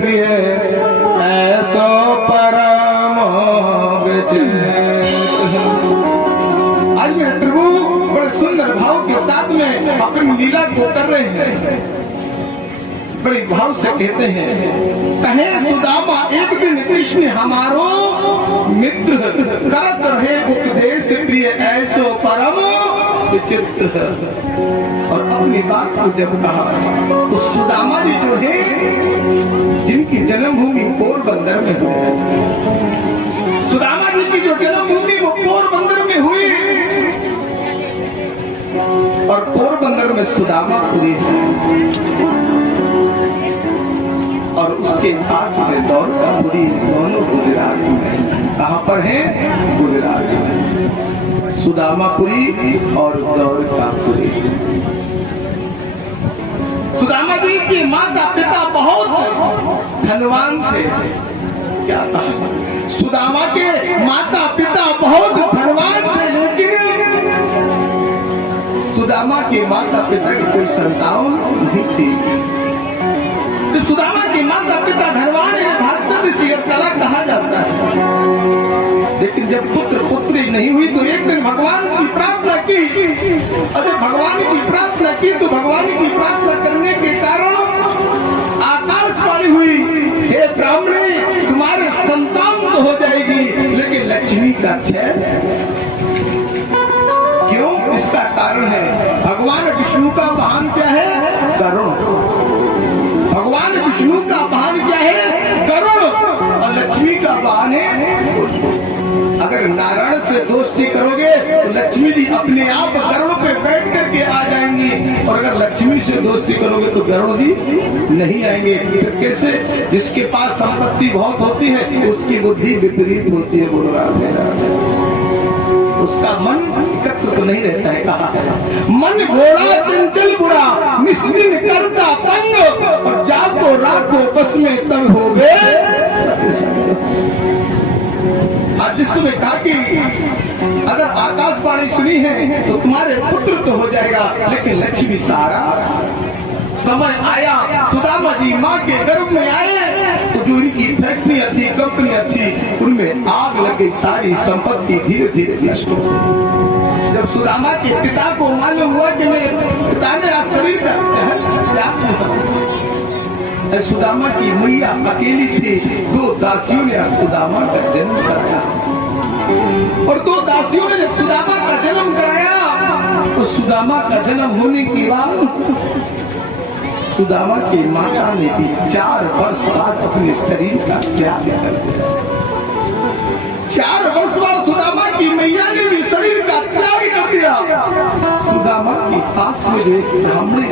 प्रिय ऐसो परम विचित्र। आज मेरे प्रभु बड़े सुंदर भाव के साथ में अपनी लीला को कर रहे हैं। बड़े भाव से कहते हैं, कहे सुदामा एक दिन कृष्ण हमारो मित्र, करत रहे उपदेश प्रिय ऐसो परम विचित्र। और अपनी बात को जब कहा तो सुदामा जी जो है, जिनकी जन्मभूमि पोरबंदर में हुई, सुदामा जी की जो जन्मभूमि वो पोरबंदर में हुई, और पोरबंदर में सुदामापुरी है, और उसके पास में दौलतापुरी, दोनों गुजरात में। कहाँ पर है? गुजरात में, सुदामापुरी और दौलतापुरी। सुदामा जी के माता पिता बहुत धनवान थे। क्या था? सुदामा के माता पिता बहुत धनवान थे, लेकिन सुदामा के माता पिता की कोई संतान नहीं थी। तो सुदामा के माता पिता धनवान है, भास्कर ऋषि और कला कहा जाता है। लेकिन जब पुत्र पुत्री नहीं हुई तो एक दिन भगवान की प्रार्थना की, और जब भगवान की प्रार्थना की तो भगवान की प्रार्थना करने के कारण आकाशवाणी हुई, हे ब्राह्मणी तुम्हारे संतान तो हो जाएगी, लेकिन लक्ष्मी का क्षय। क्यों? इसका कारण है, भगवान विष्णु का वाहन क्या है? गरुड़। भगवान विष्णु का वाहन क्या है? गरुड़। और लक्ष्मी का वाहन है। अगर नारायण से दोस्ती करोगे तो लक्ष्मी जी अपने आप गरुड़ पे बैठ करके आ जाएंगी, और अगर लक्ष्मी से दोस्ती करोगे तो गरुड़ जी नहीं आएंगे। फिर कैसे? जिसके पास संपत्ति बहुत होती है उसकी बुद्धि विपरीत होती है, बोल रहा है, उसका मन एकत्र तो नहीं रहता है। कहा मन घोड़ा चंचल बुरा, निस्दिन करता तंग, और जाको राखो बस में तंग हो गए। आज जिसने कहा कि अगर आकाशवाणी सुनी है तो तुम्हारे पुत्र तो हो जाएगा, लेकिन लक्ष्मी सारा। समय आया, सुदामा जी माँ के गर्भ में आए तो जो उनकी फैक्ट्री थी, कंपनियां थी, उनमें आग लग गई, सारी संपत्ति धीरे धीरे नष्ट हो गई। जब सुदामा के पिता को मालूम हुआ कि मेरे पिता ने आज शरीर का, सुदामा की मैया अकेली थी, 2 दासियों ने सुदामा का जन्म कराया, और 2 दासियों ने जब सुदामा का जन्म कराया तो सुदामा का जन्म होने के बाद सुदामा की माता ने भी 4 वर्ष बाद अपने शरीर का त्याग कर दिया। 4 वर्ष बाद सुदामा की मैया ने भी शरीर का त्याग कर दिया। सुदामा के पास में जो एक ब्राह्मण